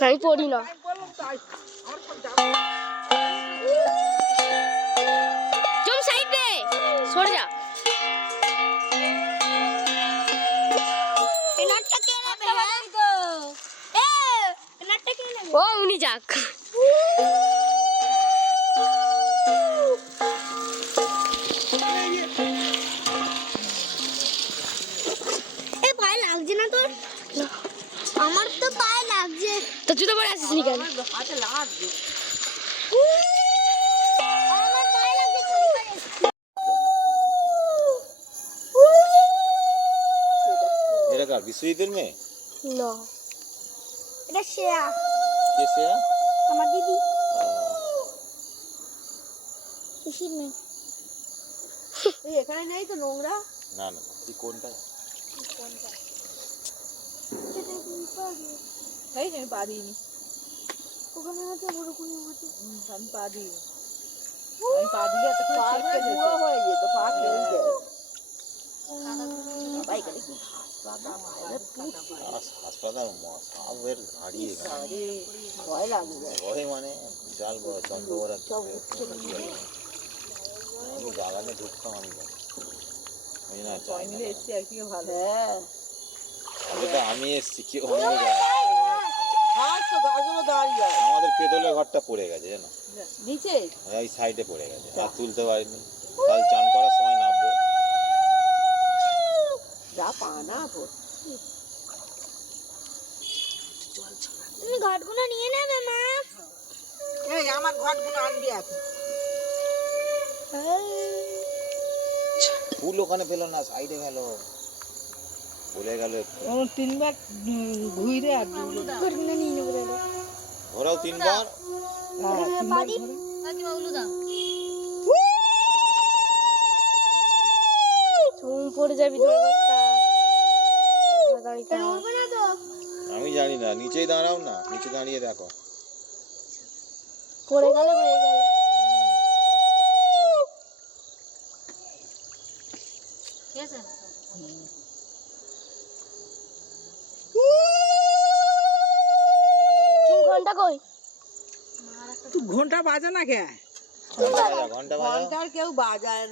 আমি পড়ি না। জামা সাইড সরে যা। নেবে ও উনি যাক। এ পায়ে লাগছে না তোর? আমার তো পায়ে লাগছে। তো জুতো পরে আসিস নি কেন? হাতে লাগবে লাগছে এটা কার বিশ্বজিতের মেয়ে? না। এটা শেয়া কে আমার দিদি। মেয়ে? এখানে নেই তো নোংরা? না না কি কোনটা এই আমি পা দিইনি। ওখানে আছে বড় কোনো আছে। আমি পা দিইনি। আমি পা দিলে ছেটকে যেত। হয়ে যেত পা খেয়ে যায়। আরে ভয় লাগবে মানে বিশাল বড় চন্দ্র বড় একটা আমি বাগানে ঢুকতাম আমি। ভালো। হ্যাঁ। তো আমি এসছি কেউ আমাদের পেতলের ঘরটা পড়ে গেছে জানো? নিচে? এই সাইডে পড়ে গেছে। আর তুলতে পারিনি। কাল চান করার সময় নামবো। যা পানা তুমি ঘটগুলো নিয়ে নেবে মা? এই আমার ঘরগুলো আনবি এখন। ফুল ওখানে পেল না সাইডে গেল পড়ে গেল ও তিনবার ঘুরে আর ঘোরাও তিনবার। পড়ে যাবি না তো? আমি জানি না নিচেই দাঁড়াও না নিচে দাঁড়িয়ে দেখো। পড়ে গেলে হয়ে গেল। ঘন্টা কই তুই ঘন্টা বাজা না কে ঘন্টা বাজা ঘন্টা কেউ বাজায়